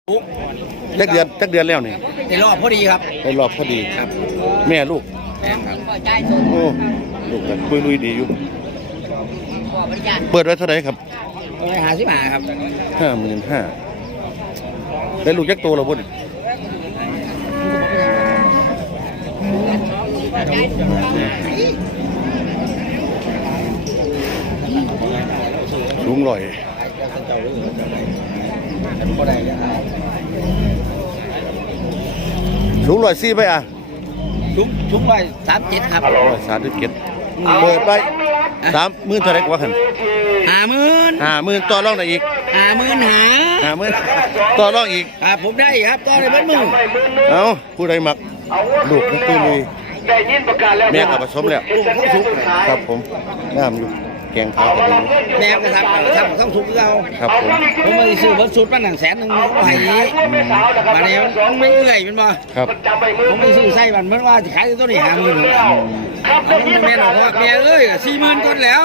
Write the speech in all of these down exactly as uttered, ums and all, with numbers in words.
จักเดือนจักเดือนแล้วนี่ในรอบพอดีครับในรอบพอดีครับแม่ลูกโอ้ลูกกันปุยลุยดีอยู่เปิดไว้เท่าไหร่ครับห้าสิบห้าครับห้าหมื่นห้าได้ลูกยักษ์โตแล้วบ่สูงร้อยสูงร้อยสี่ไปอ่ะชุกชุกร้อยสามเจ็ดครับร้อยสามสิบเจ็ดเปิดไปสามหมื่นเท่าไรกว่าขันห้าหมื่นห้าหมื่นต่อรองได้อีกห้าหมื่นหาห้าหมื่นต่อรองอีกครับผมได้ครับต่อได้เบิ้ลมือเอาผู้ใดมักลูกนักตื้อลุยแม่กับผสมแล้วครับผมงามอยู่แกงขาวกันดีแม่ก็ทำทำต้องทุกเราครับผมผมมาซื้อรถสุดปั้นหนังแสนหนึ่งก็ให้นี้บัดนี้มันไม่เอื่อยเป็นบ่ครับผมไม่ซื้อไส้บันมันว่าจะขายตัวนี้ห้าหมื่นอันนั้นแม่บอกว่าแม่เอ้ยสี่หมื่นต้นแล้ว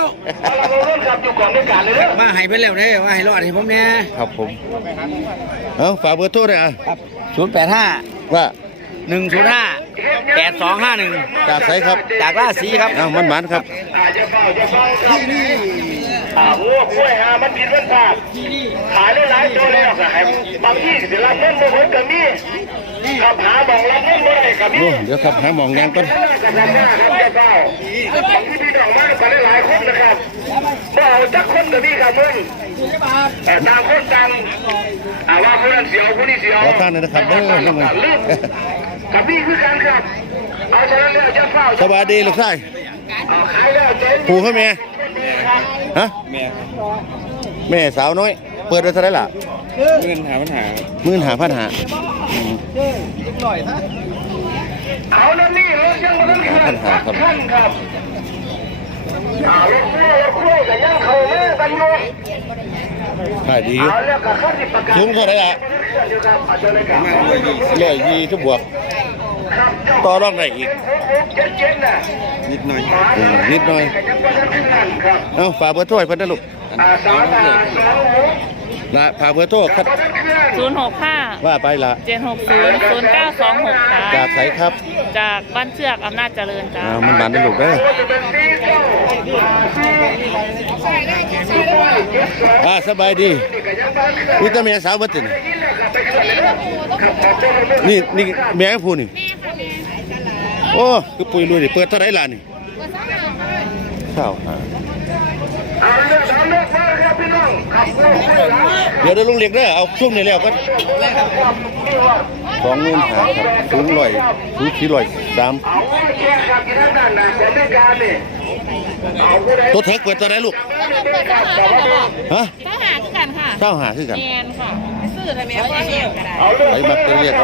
มาให้ไปแล้วได้ว่าให้รอดให้ผมเนี่ยครับผมเอาฝากเบอร์โทรหน่อยอ่ะศูนย์แปดห้าว่าหนึ่งศูนย์ห้าแปดสองห้าหนึ่งจากไสครับจากราศีครับอ้าวมันหมันครับที่นี่อ่าวัวกล้วยหามันผิดมันพลาดขายได้หลายตัวเลยหรอกครับบางที่สิรับเงินบ่หมดก็มีขับหาบ่องรับเงินบ่ได้ก็มีเดี๋ยวขับหาหมองยางก่อนครับเจ้าเจ้าบางที่พี่น้องมาก็ได้หลายคนนะครับบ่เอาจักคนก็มีครับมึงแต่ต่างคนต่างอ่าว่าคนนั้นเสียวคนนี้เสียวขอท่านนะครับเด้อลุงกับพี่คือกันครับเอาฉะนั้นแล้วจะเฝ้าสบายดีลูกชายผู้เขาแม่ฮะแม่แม่สาวน้อยเปิดไว้เท่าไหร่ล่ะหมื่นหาปัญหาหมื่นหาพันหาเอาแล้วนี่รถยังไม่ต้องขันขันครับเอารถคู่รถคู่แต่ยังเขาเล่นกันอยู่ขายดีอยู่สูงเท่าไหร่ล่ะร้อยยี่สิบบวกต่อรองได้อีกนิดหน่อยนิดหน่อยเอาฝากเบอร์โทรให้เพิ่นได้ลูกละฝากเบอร์โทรครับศูนย์หกห้าว่าไปละเจ็ดหกศูนย์ศูนย์เก้าสองหกจากไหนครับจากบ้านเชือกอำนาจเจริญจ้าอ่ามันบานได้ลูกเด้ออ่าสบายดีวิตามินสาวบัดนี่นี่แม่ผู้นี่โอ้คือปุยลุยนี่เปิดเท่าไหร่ล่ะนี่เท่าหาเดี๋ยวได้ลุงเล็กเด้อเอาช่วงนี้แล้วก็สองหมื่นหาครับสูงร้อยสูงสี่ร้อยสามตัวเทคเปิดตัวไหนลูกฮะเจ้าหาคือกันค่ะเจ้าหาคือกันแมนค่ะซื้อทำไมว่าเรียกก็ได้ไปมาเรียกเอา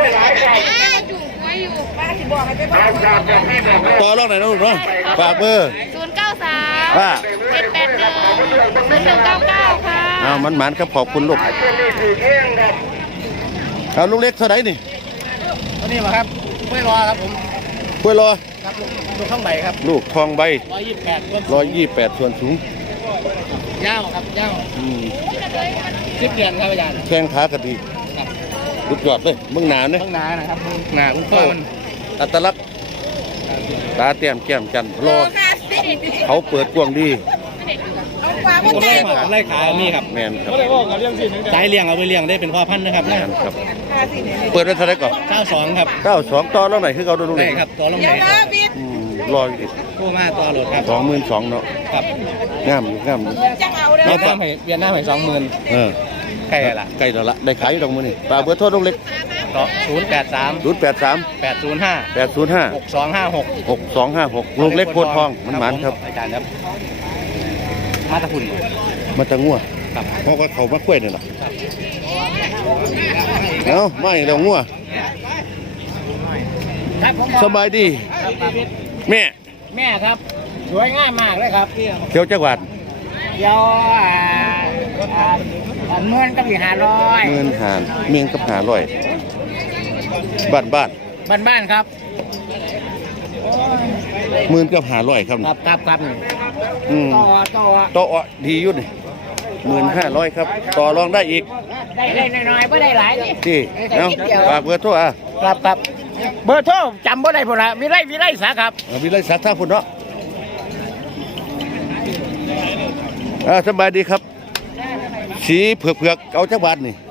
ต่อรองไหนนะลูกเนาะฝากเบอร์ศูนย์เก้าสามว่าเจ็ดแปดหนึ่งหนึ่งหนึ่งเก้าเก้าค่ะอ้าวมันหมานครับขอบคุณลูกเอาลูกเล็กเท่าไหร่นี่ตัวนี้มาครับกล้วยรอครับผมกล้วยรอครับลูกทองใบครับลูกทองใบร้อยยี่สิบแปดร้อยยี่สิบแปดส่วนสูงยาวครับยาวอืมสิบเดือนครับอาจารย์แข้งขากระดีลุดยอดเลยมึงหนาเนี่ยมึงหนานะครับหนาคุณพ่อมันอัตลักษณ์ตาเตี้ยมแก้มจันรอเขาเปิดกว้างดีผมไล่ไล่ขายนี่ครับแมนครับสายเลี้ยงเอาไปเลี้ยงได้เป็นพ่อพันธุ์นะครับแมนครับเปิดไว้เท่าไหร่ก่อนเก้าสองครับเก้าสองต่อแล้วไหนคือเขาดูดูไหนครับต่อแล้วไหนรออยู่กู้มาต่อโหลดครับสองหมื่นสองเนาะครับงามอยู่งามอยู่เราทำให้เวียนหน้าให้สองหมื่นเออใกล้ละใกล้แล้วละได้ขายอยู่ตรงมือนี่ปลาเบอร์โทรลูกเล็กต่อศูนย์แปดสามศูนย์แปดสามแปดศูนย์ห้าแปดศูนย์ห้าหกสองห้าหกหกสองห้าหกลูกเล็กโพธิ์ทองมันหมานครับอาจารย์ครับมาตะคุณมาตะงัวเพราะว่าเขามาคุ้ยนี่แหละเอาไม่เรางัวสบายดีแม่แม่ครับสวยง่ายมากเลยครับเที่ยวจังหวัดเที่ยวเมืองกับหาร้อยเมืองหานเมืองกับหาร้อยบ้านบ้านบ้านบ้านครับเมืองกับหาร้อยครับครับครับครับอืมต่อต่อต่อดียุ่นหมื่นห้าร้อยครับต่อรองได้อีกได้ได้น้อยๆไม่ได้หลายนี่ที่เนาะฝากเบอร์โทรอ่ะครับครับเบอร์โทรจำบ่ได้พุ่นละวิไลวิไลสาครับเอาวิไลศักดิ์ท่าพุ่นเนาะอ่าสบายดีครับสีเผือกเผือกๆเอาจักบาทนี่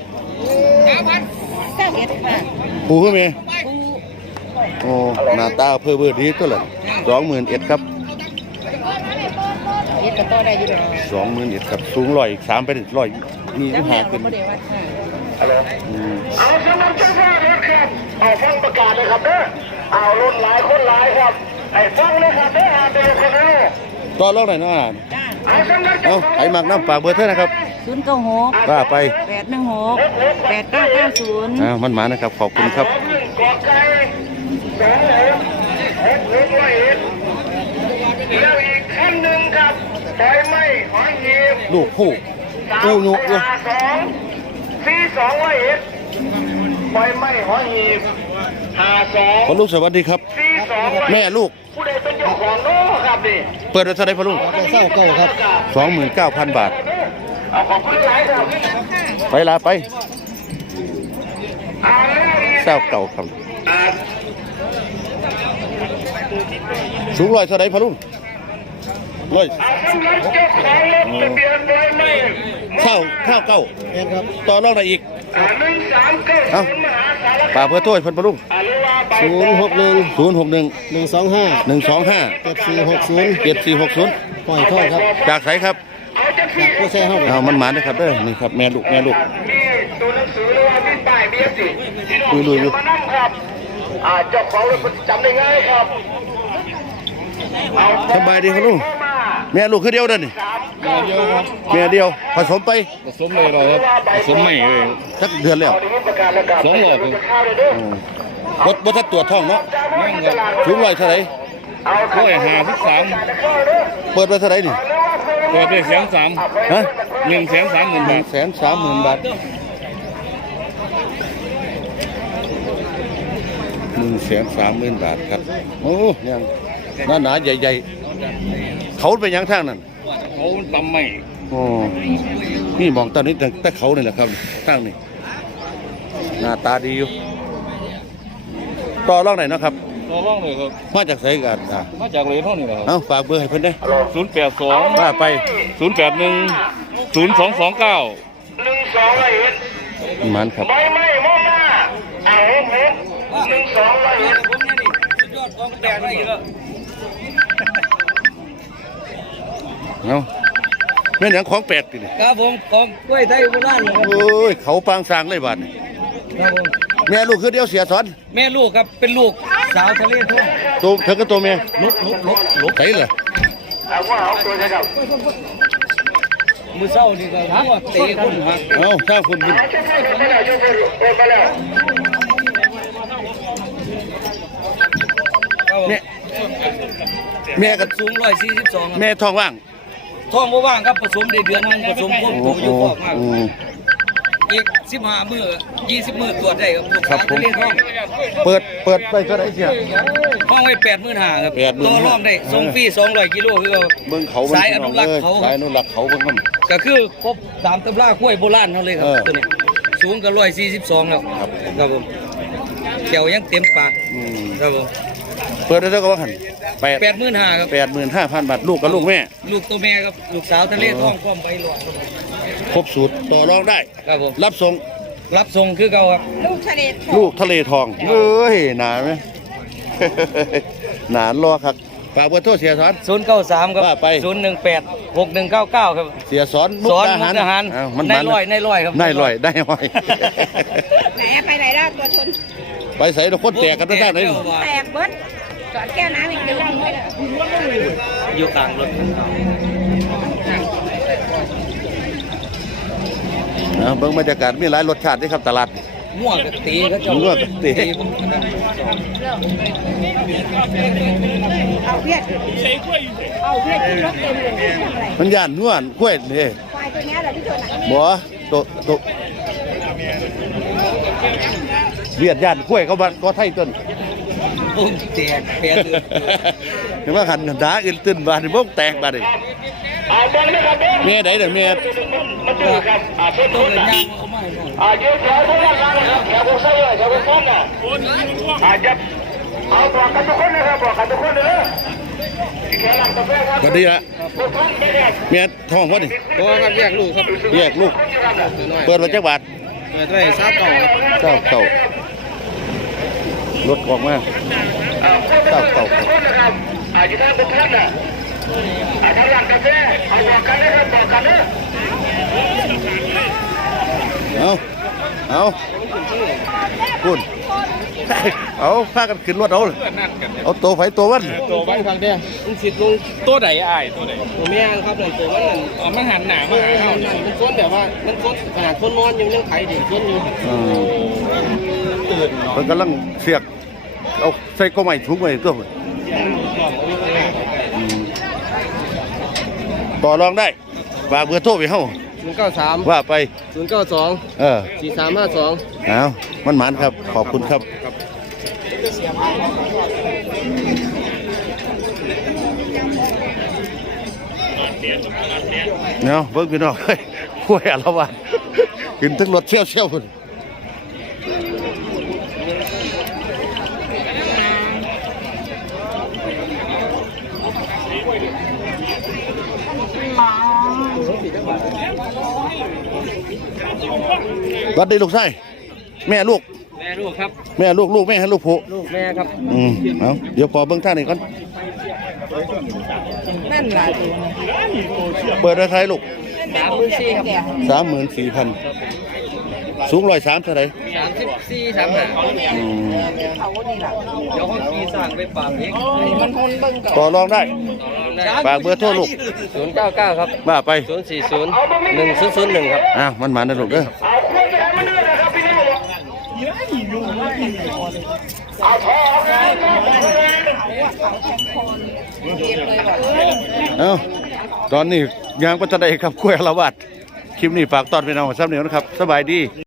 ปูขึ้นไหมโอ้หน้าตาเพื่อเบอร์ดีตัวละสองหมื่นเอ็ดครับเฮ็ดกระต่อได้อยู่ดอกสองหมื่นเอ็ดครับสูงร้อยสามไปถึงร้อยมีปัญหาขึ้นอืมเอาสำหรับเจ้าพ่อรถครับเอาฟังประกาศเลยครับเด้อเอารุ่นหลายคนหลายครับไอ้ฟังเลยครับเด้อหาเดียวคนเดียวต่อรองหน่อยเนาะอ่ะเอาสำหรับเอาไอ้หมักน้ำฝากเบอร์เท่านะครับศูนย์เก้าหกว่าไปแปดหนึ่งหกแปดเก้าเก้าศูนย์อ่ามันหมานะครับขอบคุณครับสองหนึ่งกอไก่สองหกหกหกร้อยเอ็ดแล้วอีกขั้นหนึ่งครับไฟไหม้หอยหีบลูกผู้สามกู้ยุกอยู่ห้าสองสี่สองร้อยเอ็ดไฟไหม้หอยหีบห้าสองพอลูกสวัสดีครับสี่สองร้อยแม่ลูกผู้ใดเป็นเจ้าของโน้ครับนี่เปิดไว้เท่าไหรพอลุงสองหมื่นเก้าพันบาทเอาขอบคุณหลายครับไปลาไปเอาแล้วอีกเศร้าเก่าครับอ่าสูงร้อยเท่าไหรพอลุงร้อยเอาสำหรับเจ้าของรถทะเบียนไฟไหม้ข้าวข้าวเก้าต่อรองได้อีกอ่าหนึ่งสามเก้าเอ้าศูนย์มหาสารฝาคาก มเพื่อโทษเพิ่นพอลุงอ่าหรือว่าใบศูนย์หกหนึ่งศูนย์หกหนึ่งหนึ่งสองห้าหนึ่งสองห้าเจ็ดสี่หกศูนย์เจ็ดสี่หกศูนย์ปล่อยท่อครับจากไสครับเอาจังสี่ผู้ใช้ห้องเอามันหมานะครับเด้อนี่ครับแม่ลูกแม่ลูกมีตัวหนังสือหรือว่ามีป้ายมีสิที่น้องลุยๆอยู่เขียนมานั่งครับอ่าเจ้าของรถจำได้ง่ายครับเอาสบายดีครับลุงเข้ามาแม่ลูกคือเดียวเด้อนี่สามเก้าศูนย์แม่เดียวผสมไปผสมเลยเหรอครับผสมไม่เลยสักเดือนแล้วเอาดีประกาศแล้วครับสองหลอดจะเข้าเลยเด้ออืมบดบดถ้าตรวจท้องเนาะไม่เงินสูงร้อยเท่าไหรเอาร้อยห้าสิบสามเปิดไว้เท่าไหรนี่เปิดด้วยแสนสามฮะหนึ่งแสนสามหมื่นหนึ่บาง ทแสนสามหมื่นบาทหนึ่งแสนสามหมื่นบาทครับโอ้ยังหนาหนาๆใหญ่ๆเขาเป็นหยังทางนั่นเขาตำไม่โอ้นี่มองตอนนี้แต่แต่เขานี่แหละครับทางนี้หน้าตาดีอยู่ต่อรองไหนอยเนาะครับต่อรองเลยครับมาจากไสกันอ่ะมาจากเลยเท่านี้ครับเอ้าฝากเบอร์ให้เพิ่นได้ศูนย์แปดสองว่าไปศูนย์แปดหนึ่งศูนย์สองสองเก้าหนึ่งสองร้อยเอ็ดมันครับไม่ไม่มองหน้าเอาหกหกหนึ่งสองร้อยเอ็ดเนาะแม่นหยังของแปลกตินี่ครับผมของกล้วยไทยโบราณครับโอ้ยเขาปางสร้างเลยบาดนี่ครับผมแม่ลูกคือเดียวเสียสอนแม่ลูกครับเป็นลูกสาวทะเลทุ่งตัวเธอก็ตัวเมียลุกลุกลุกลุกใส่เลยเอาว่าเอาตัวนะครับมือเศร้านี่ก็หัวเตะคนหักเอ้าถ้าคุณบุญเอาเจ้าพ่อรถไปแล้วเจ้าพ่อรถไปแล้วแม่แม่กับสูงร้อยสี่สิบสองแม่ท้องว่างท้องบ่ว่างครับผสมได้เดือนหนึงผสมพ่นโตอยู่คอกมากอืมอีกสิบห้ามื้อยี่สิบมื้อตรวจได้ครับลูกครัสาบวผมทะเลท้องเปิดเปิดไปเท่าไหร่เสียห้องไว้แปดหมื่นห้าครับแปดหมื่นต่อห้ารองได้ส่งฟรีสองร้อยกิโลคือเขาเบิ่งเขามันสายอนุรักษ์เขาสายอนุรักษ์เขาเบิ่งมันก็คือครบตามตำรากล้วยโบราณเขาเลยครับเออตัวนี้สูงก็ร้อยสี่สิบสองครับครับครับผมแขวยังเต็มปากอืมครับผมเปิดได้เท่ากับว่าหันแปดแปดหมื่นห้าครับแปดหมื่นห้าพันบาทลูกกับลูกแม่ลูกตัวแม่ครับลูกสาวทะเลท้องความใบหลอดครับครบสูตรต่อรองได้ครับผมรับส่งรับส่งคือเขาครับลูกทะเลลูกทะเลทองเอ้ยหนาไหม หนานรอครับฝากเบอร์โทรเสียสอนศูนย์เก้าสามครับว่าไปศูนย์หนึ่งแปดหกหนึ่งเก้าเก้าครับเสียสอนมุกสอนดามุหารกทหารอ้าวมันในมันร้อยในร้อยครับได้ลอยได้ห้อยไหนไปไหนแล้วตัวชนไปใส่ทุกคนแตกกันได้ไหนแตกเบิดจอดแก้วน้ำอีกเดียวอยู่กลางรถนะเบิ่งบรรยากาศมีหลายรสชาติที่ครับตลาดมั่วกับตีก็จะมั่วกับตีผมเอาเพียดเอาเพียดที่รถเต็มเลยทำอะไรมันย่านนวลกล้วยนี่ควายตัวเนี้ยเหรอที่ชนอ่ะบ่ตัวตัวเวียดย่านกล้วยเขาบ้านก็ไทยต้นผมแตกแปดเห็นว่าหันดาอื่นตื่นบาดนี่บ่แตกบาดนี่เอาเอาเบิ้งนะครับเบิ้งแม่ใดเด้อแม่มันดื้อครับอ่าเพิ่นต้ทุองนเดินน่ะยางเขาไม่หน่อยอ่ายืนแถวทุกด้านล่างนะครับแถวพวกไส้แถวพวกต้นน่ะอาจจะเอาบอกกันทุกคนนะครับบอกกันทุกคนเลยแค่หลังกาแฟครับก็ดีละพวกท่านไม่ได้แม่ท้องบ่นี่บ่ครับแยกลูกครับแยกลูกเปิดมาจักบาทเปิดไว้ซับเก่าครับเก้าเก้า รถออกมาเก้าเก้าทุกคนนะครับอาจจะท่านพวกท่านน่ะอาจจะหลังกาแฟเอาบอกกันนะครับบอกกันนะเอาเอาคุณเอาพากันขึ้นรถเอาเอาตัวไฟตัววันตัวบ้านทางเดียมันสิลงตัวใดอ้ายตัวใดตัวแม่ครับนั่นตัวมันนั่นอ๋อมันหันหน้ามาหาเฮานั่นมันคนแบบว่ามันคนขนาดคนนอนอยู่ยังไถดิคนอยู่อืมตื่นเนาะมันกำลังเสียก เอาใส่ก้อไม้ถุงไว้ตัวมันอืมต่อรองได้ฝากเบอร์โทรไปเฮาศูนย์เก้าสามว่าไปศูนย์เก้าสองเออสี่สามห้าสองเอามันหมานครับ ขอบคุณครับ เนาะเบิ่งพี่น้องเฮ้ยห้วยอารวาสขึ้นถึงรถเชี่ยวเชี่ยวพุ่นวัดดีลูกไส้แม่ลูกแม่ลูกครับแม่ลูกลูกแม่ให้ลูกผู้ลูกแม่ครับอืมเอาเดี๋ยวพอเบิ่งท่านี่ก่อนนั่นล่ะเปิดราคาลูกสามหมื่นสี่ครับสามหมื่นสี่พันสูงร้อยสามเท่าไหร่สามสิบสี่สามห้าอืมเดี๋ยวเขาขี่สั่งไปปากเองมันคนเบิ่งก่อนต่อรองได้ฝากเบอร์โทรลูกศูนย์เก้าเก้าครับว่าไปศูนย์สี่ศูนย์หนึ่งศูนย์ศูนย์หนึ่งครับอ้าวมันหมานะลูกเด้อเอาควรจะให้มันดื้อนะครับพี่น้องเอาพอเอาเอ้าตอนนี้ยางปัจจัยครับกล้วยอารวาสคลิปนี้ฝากตอนพี่น้องซ้ำเนียวนะครับ สบายดี